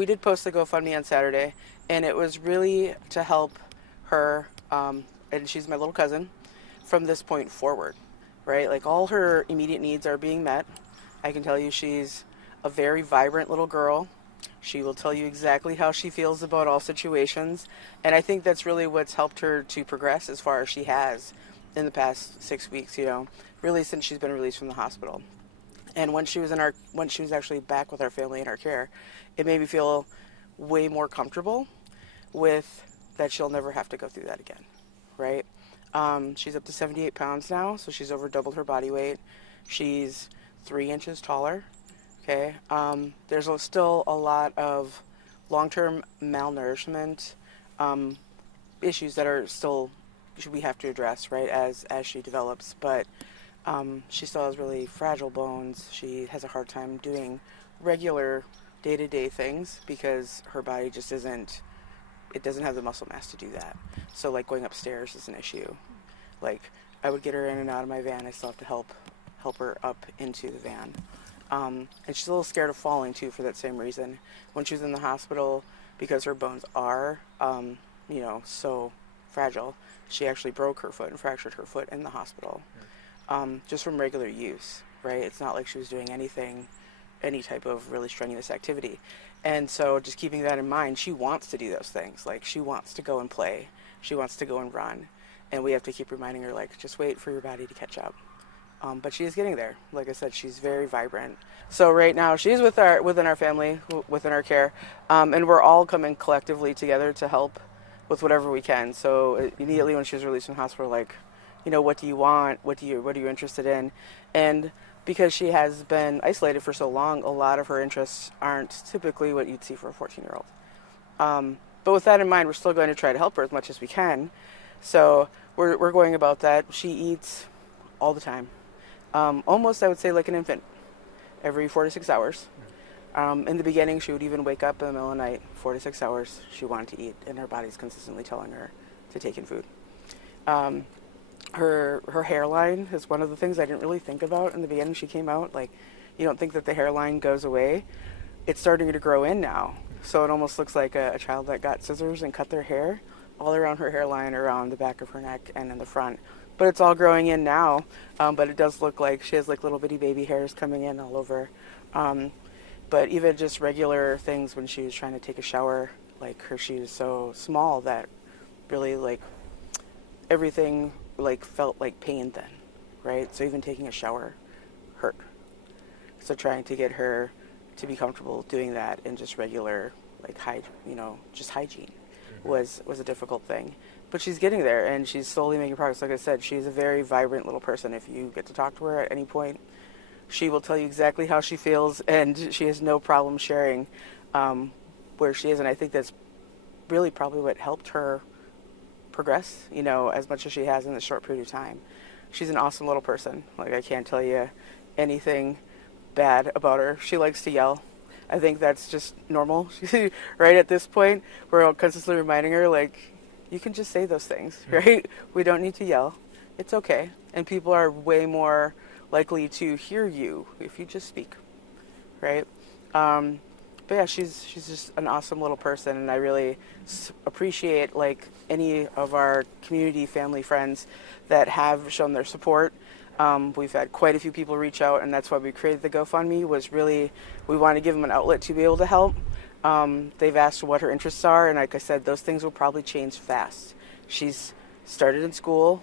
we did post the GoFundMe on Saturday, and it was really to help her, and she's my little cousin, from this point forward, right? Like, all her immediate needs are being met. I can tell you she's a very vibrant little girl. She will tell you exactly how she feels about all situations, and I think that's really what's helped her to progress as far as she has in the past 6 weeks, really since she's been released from the hospital. And when she was actually back with our family in our care, it made me feel way more comfortable with that she'll never have to go through that again, right? She's up to 78 pounds now, so she's over doubled her body weight. She's 3 inches taller, okay? There's still a lot of long-term malnourishment issues that are still we have to address, right, as she develops, but she still has really fragile bones. She has a hard time doing regular day-to-day things because her body just it doesn't have the muscle mass to do that. So, like, going upstairs is an issue. Like, I would get her in and out of my van. I still have to help her up into the van. And she's a little scared of falling, too, for that same reason. When she was in the hospital, because her bones are, so fragile, she actually broke her foot and fractured her foot in the hospital. Just from regular use, right? It's not like she was doing any type of really strenuous activity. And so just keeping that in mind, she wants to do those things. Like, she wants to go and play. She wants to go and run. And we have to keep reminding her, like, just wait for your body to catch up. But she is getting there. Like I said, she's very vibrant. So right now she's within our family, within our care, and we're all coming collectively together to help with whatever we can. So immediately when she was released from the hospital, like, what do you want? What are you interested in? And because she has been isolated for so long, a lot of her interests aren't typically what you'd see for a 14-year-old. But with that in mind, we're still going to try to help her as much as we can. So we're going about that. She eats all the time. Almost, I would say, like an infant, every 4 to 6 hours. In the beginning, she would even wake up in the middle of the night, 4 to 6 hours, she wanted to eat, and her body's consistently telling her to take in food. Her hairline is one of the things I didn't really think about in the beginning. She came out, like, you don't think that the hairline goes away. It's starting to grow in now, so it almost looks like a child that got scissors and cut their hair all around her hairline, around the back of her neck, and in the front. But it's all growing in now, but it does look like she has, like, little bitty baby hairs coming in all over. But even just regular things, when she was trying to take a shower, like, she was so small that really, like, everything, like, felt like pain then, right? So even taking a shower hurt. So trying to get her to be comfortable doing that in just regular, like, just hygiene was a difficult thing. But she's getting there, and she's slowly making progress. Like I said, she's a very vibrant little person. If you get to talk to her at any point, she will tell you exactly how she feels, and she has no problem sharing where she is. And I think that's really probably what helped her progress, as much as she has in this short period of time. She's an awesome little person. Like, I can't tell you anything bad about her. She likes to yell. I think that's just normal. Right at this point, we're constantly reminding her, like, you can just say those things, right? We don't need to yell. It's okay. And people are way more likely to hear you if you just speak, right? But yeah, she's just an awesome little person, and I really appreciate, like, any of our community, family, friends that have shown their support. We've had quite a few people reach out, and that's why we created the GoFundMe, was really, we want to give them an outlet to be able to help. They've asked what her interests are, and like I said, those things will probably change fast. She's started in school,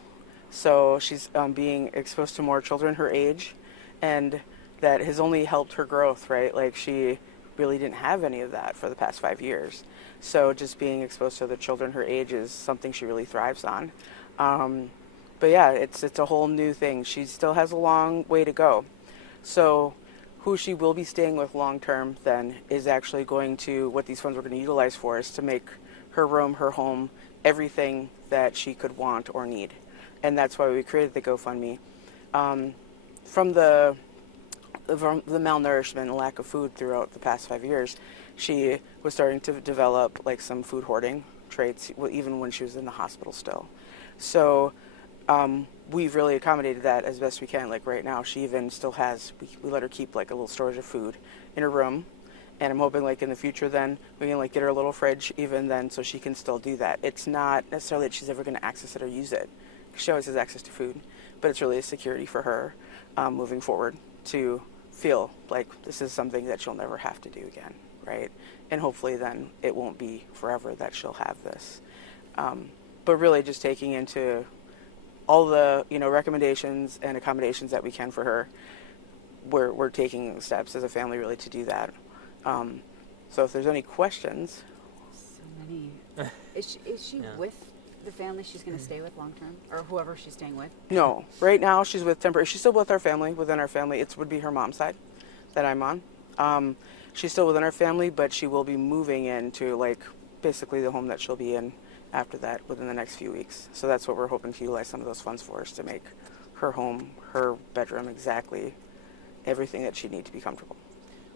so she's being exposed to more children her age, and that has only helped her growth, right? Like, she really didn't have any of that for the past 5 years. So just being exposed to other children her age is something she really thrives on. But yeah, it's a whole new thing. She still has a long way to go. So who she will be staying with long term then is actually going to, what these funds are going to utilize for, is to make her room, her home, everything that she could want or need. And that's why we created the GoFundMe. From the malnourishment and lack of food throughout the past 5 years, she was starting to develop, like, some food hoarding traits, even when she was in the hospital still. So we've really accommodated that as best we can. Like, right now, she even still has, we let her keep, like, a little storage of food in her room, And I'm hoping like in the future then we can like get her a little fridge even then so she can still do that. It's not necessarily that she's ever going to access it or use it. She always has access to food, but it's really a security for her moving forward to feel like this is something that she'll never have to do again, right? And hopefully then it won't be forever that she'll have this. But really just taking into all the, recommendations and accommodations that we can for her, we're taking steps as a family really to do that. So if there's any questions. So many. Is she with the family she's going to stay with long term, or whoever she's staying with? No, right now she's with temporary. She's still with our family. Within our family, it would be her mom's side that I'm on. She's still within our family, but she will be moving into like basically the home that she'll be in after that within the next few weeks. So that's what we're hoping to utilize some of those funds for, is to make her home, her bedroom, exactly everything that she'd need to be comfortable.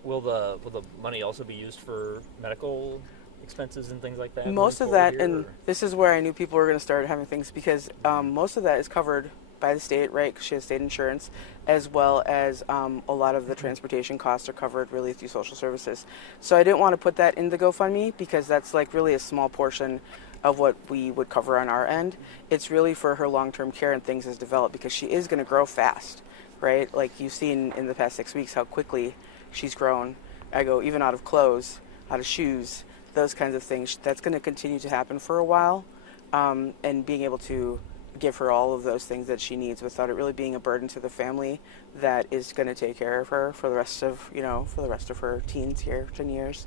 Will the money also be used for medical expenses and things like that? Most of that, and this is where I knew people were going to start having things, because most of that is covered by the state, right? 'Cause she has state insurance, as well as a lot of the transportation costs are covered really through social services. So I didn't want to put that in the GoFundMe because that's like really a small portion of what we would cover on our end. It's really for her long-term care and things as developed, because she is going to grow fast, right? Like you've seen in the past 6 weeks how quickly she's grown. I go even out of clothes, out of shoes, those kinds of things. That's going to continue to happen for a while, and being able to give her all of those things that she needs without it really being a burden to the family that is going to take care of her for the rest of her teens here, 10 years.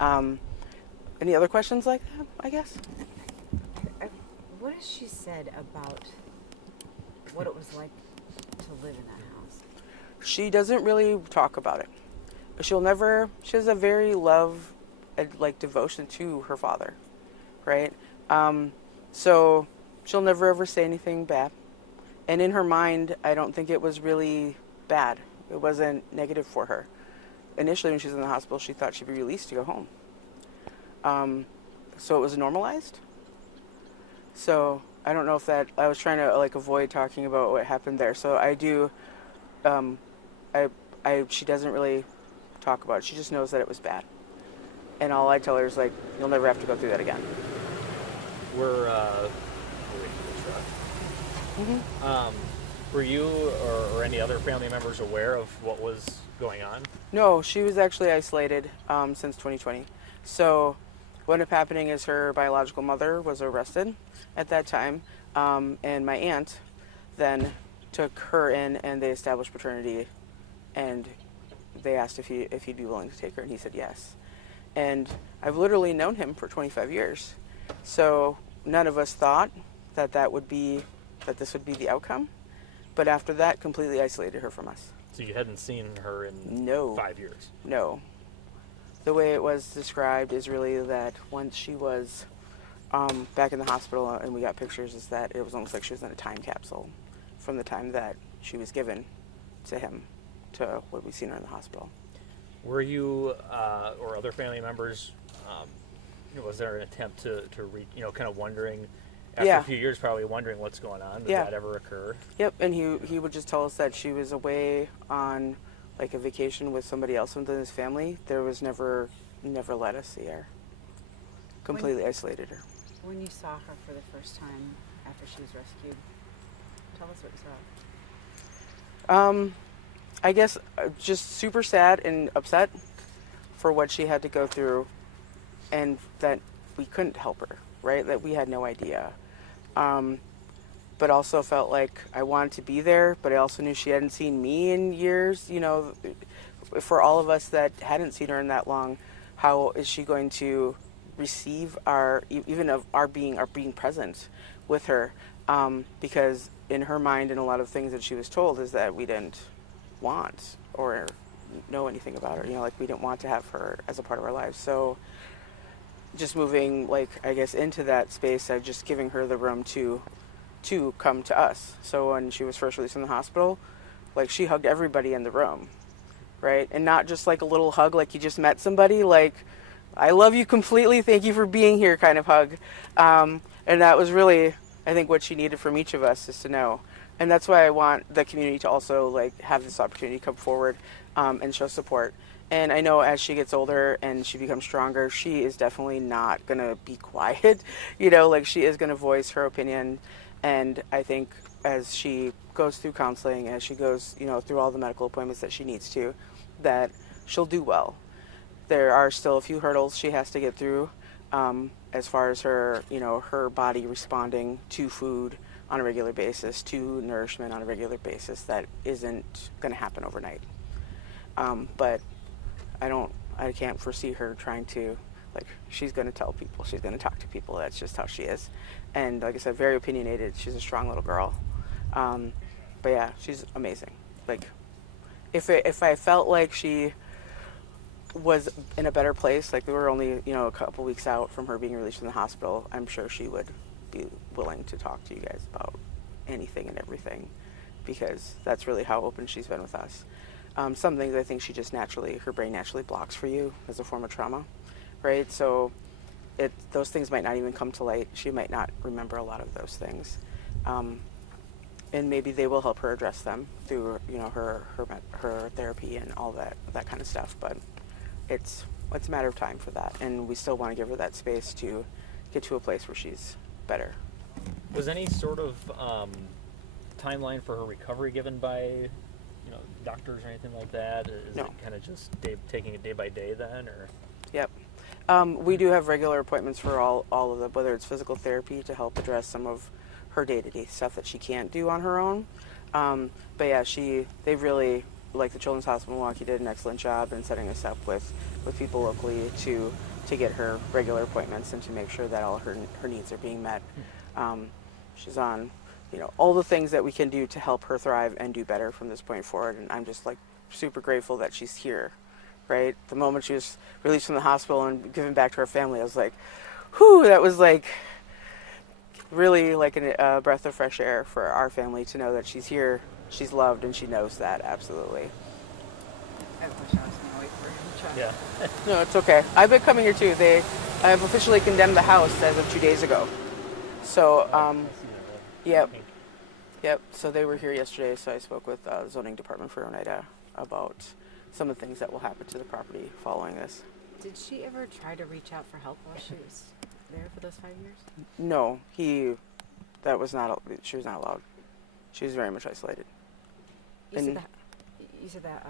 Any other questions like that, I guess? What has she said about what it was like to live in that house? She doesn't really talk about it. She has a very love and like devotion to her father, right? So she'll never ever say anything bad. And in her mind, I don't think it was really bad. It wasn't negative for her. Initially when she was in the hospital, she thought she'd be released to go home. So it was normalized. So I don't know if that, I was trying to like avoid talking about what happened there. So I do, she doesn't really talk about it. She just knows that it was bad. And all I tell her is like, you'll never have to go through that again. Were you or any other family members aware of what was going on? No, she was actually isolated since 2020. So what ended up happening is her biological mother was arrested at that time, and my aunt then took her in and they established paternity, and they asked if he'd be willing to take her, and he said yes. And I've literally known him for 25 years. So none of us thought that this would be the outcome. But after that, completely isolated her from us. So you hadn't seen her in 5 years? No. The way it was described is really that once she was back in the hospital and we got pictures, is that it was almost like she was in a time capsule from the time that she was given to him to what we've seen her in the hospital. Were you or other family members, was there an attempt to reach, kind of wondering, after a few years probably wondering what's going on, did that ever occur? Yep, and he would just tell us that she was away on like a vacation with somebody else within his family. There was never let us see her. Completely isolated her. When you saw her for the first time after she was rescued, tell us what you saw. I guess just super sad and upset for what she had to go through, and that we couldn't help her, right? That we had no idea. But also felt like I wanted to be there, but I also knew she hadn't seen me in years. For all of us that hadn't seen her in that long, how is she going to receive our being present with her? Because in her mind and a lot of things that she was told is that we didn't want or know anything about her. Like we didn't want to have her as a part of our lives. So just moving, like, I guess, into that space of just giving her the room to come to us. So when she was first released from the hospital, like, she hugged everybody in the room, right? And not just like a little hug like you just met somebody, like, I love you completely, thank you for being here kind of hug. And that was really, I think, what she needed from each of us, is to know. And that's why I want the community to also, like, have this opportunity to come forward and show support And I know as she gets older and she becomes stronger, she is definitely not going to be quiet. Like she is going to voice her opinion. And I think as she goes through counseling, as she goes, through all the medical appointments that she needs to, that she'll do well. There are still a few hurdles she has to get through as far as her, her body responding to food on a regular basis, to nourishment on a regular basis. That isn't going to happen overnight. But I can't foresee her trying to, she's going to tell people, she's going to talk to people. That's just how she is. And like I said, very opinionated. She's a strong little girl. But yeah, she's amazing. If I felt like she was in a better place, we were only, a couple weeks out from her being released from the hospital, I'm sure she would be willing to talk to you guys about anything and everything, because that's really how open she's been with us. Some things I think she just her brain naturally blocks for you as a form of trauma, right? So those things might not even come to light. She might not remember a lot of those things. And maybe they will help her address them through, her therapy and all that kind of stuff. But it's a matter of time for that. And we still want to give her that space to get to a place where she's better. Was any sort of timeline for her recovery given by doctors or anything like that? Is No. it kind of just taking it day by day then, or? Yep. We do have regular appointments for all of them, whether it's physical therapy to help address some of her day-to-day stuff that she can't do on her own. But yeah, they really, like the Children's Hospital in Milwaukee, did an excellent job in setting us up with people locally to get her regular appointments and to make sure that all her needs are being met. She's on all the things that we can do to help her thrive and do better from this point forward. And I'm just super grateful that she's here, right? The moment she was released from the hospital and given back to her family, I was like, whew, that was really a breath of fresh air for our family to know that she's here, she's loved, and she knows that, absolutely. I wish I was going to wait for him to try. Yeah. No, it's okay. I've been coming here too. I have officially condemned the house as of 2 days ago. So, Yep. So they were here yesterday. So I spoke with the zoning department for Oneida about some of the things that will happen to the property following this. Did she ever try to reach out for help while she was there for those 5 years? No, she was not allowed. She was very much isolated. You said that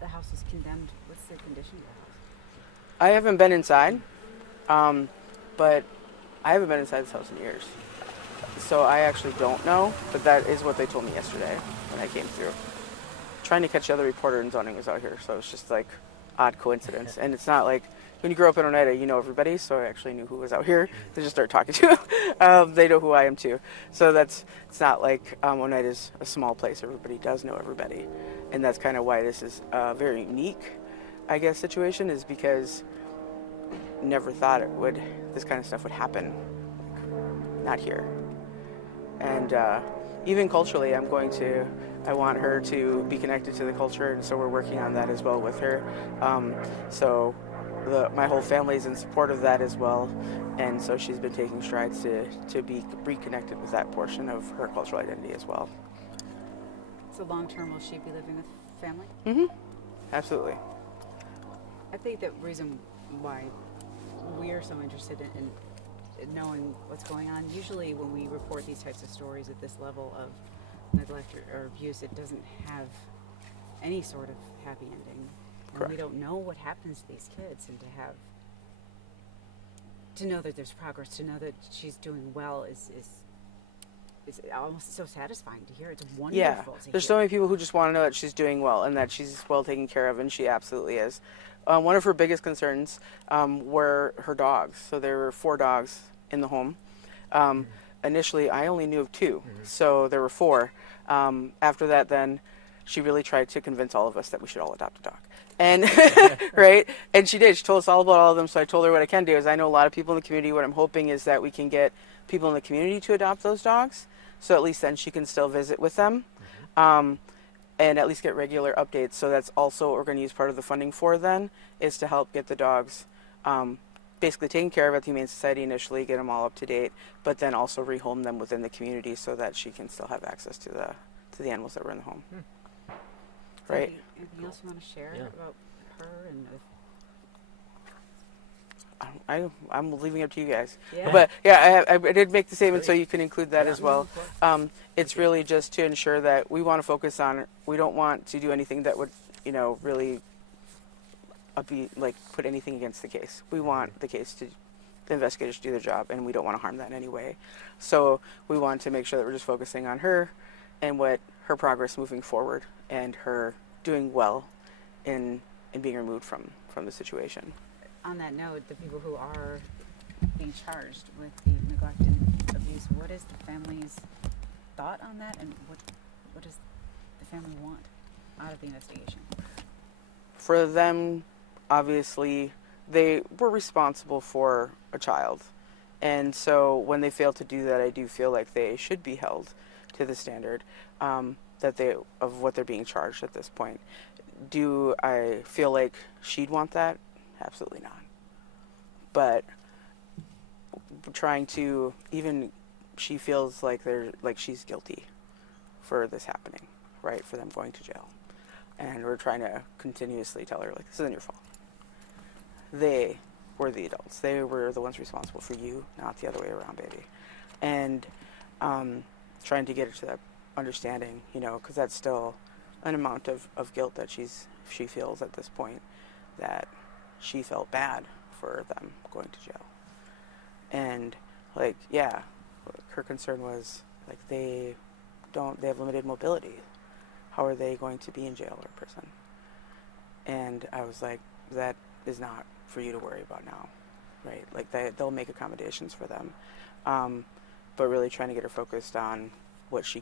the house was condemned. What's the condition of the house? I haven't been inside, but I haven't been inside this house in years. So I actually don't know, but that is what they told me yesterday when I came through. Trying to catch the other reporter in zoning was out here, so it's just odd coincidence. And it's not when you grow up in Oneida, you know everybody, so I actually knew who was out here. They just started talking to them. They know who I am too. So it's not like Oneida's a small place. Everybody does know everybody. And that's kind of why this is a very unique, I guess, situation, is because never thought this kind of stuff would happen. Not here. And even culturally, I want her to be connected to the culture, and so we're working on that as well with her. So my whole family is in support of that as well, and so she's been taking strides to be reconnected with that portion of her cultural identity as well. So long term, will she be living with family? Mm-hmm. Absolutely. I think the reason why we're so interested in knowing what's going on, usually when we report these types of stories at this level of neglect or abuse, it doesn't have any sort of happy ending. And we don't know what happens to these kids, and to know that there's progress, to know that she's doing well is almost so satisfying to hear. It's wonderful. Yeah, to there's hear. so many people who just want to know that she's doing well and that she's well taken care of, and she absolutely is. One of her biggest concerns were her dogs. So there were 4 dogs in the home. Initially, I only knew of 2, so there were 4. After that, then she really tried to convince all of us that we should all adopt a dog. And right, and she did. She told us all about all of them. So I told her what I can do is I know a lot of people in the community. What I'm hoping is that we can get people in the community to adopt those dogs, so at least then she can still visit with them. And at least get regular updates. So that's also what we're going to use part of the funding for then, is to help get the dogs basically taken care of at the Humane Society initially, get them all up to date, but then also rehome them within the community so that she can still have access to the animals that were in the home. Right? Anything else you want to share about her and with I'm leaving it up to you guys. Yeah. But yeah, I did make the statement, so Great. you can include that Yeah. as well. It's really just to ensure that we want to focus on. We don't want to do anything that would, really be like put anything against the case. We want the investigators to do their job, and we don't want to harm that in any way. So we want to make sure that we're just focusing on her and what her progress moving forward, and her doing well in being removed from the situation. on that note, the people who are being charged with the neglect and abuse, what is the family's thought on that, and what does the family want out of the investigation? For them, obviously, they were responsible for a child. And so when they fail to do that, I do feel like they should be held to the standard of what they're being charged at this point. Do I feel like she'd want that? Absolutely not. But trying to, even she feels like she's guilty for this happening, right? For them going to jail. And we're trying to continuously tell her, like, this isn't your fault. They were the adults. They were the ones responsible for you, not the other way around, baby. And trying to get her to that understanding, because that's still an amount of guilt that she feels at this point, that she felt bad for them going to jail. And, her concern was, they have limited mobility. How are they going to be in jail or prison? And I was like, that is not for you to worry about now, right? They'll make accommodations for them. But really trying to get her focused on what's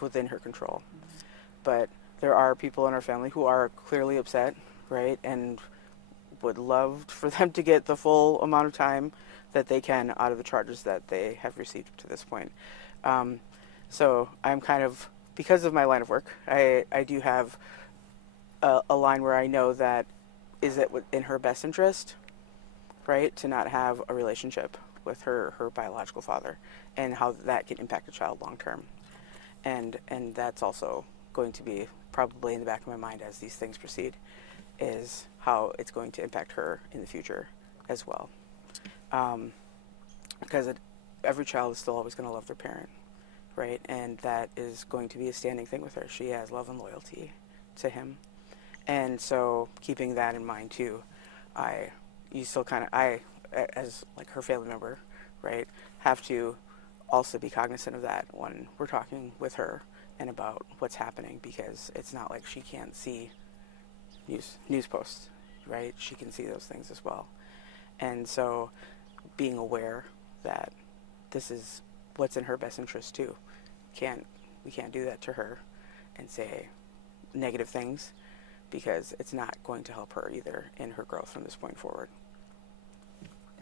within her control. Mm-hmm. But there are people in our family who are clearly upset, right? And would love for them to get the full amount of time that they can out of the charges that they have received to this point. So I'm kind of, because of my line of work, I do have a line where I know that is it in her best interest, right, to not have a relationship with her biological father, and how that can impact a child long term. And that's also going to be probably in the back of my mind as these things proceed, is how it's going to impact her in the future as well. Because every child is still always going to love their parent, right? And that is going to be a standing thing with her. She has love and loyalty to him. And so keeping that in mind too, as like her family member, right, have to also be cognizant of that when we're talking with her and about what's happening, because it's not like she can't see news posts, right? She can see those things as well. And so being aware that this is what's in her best interest too. We can't do that to her and say negative things, because it's not going to help her either in her growth from this point forward.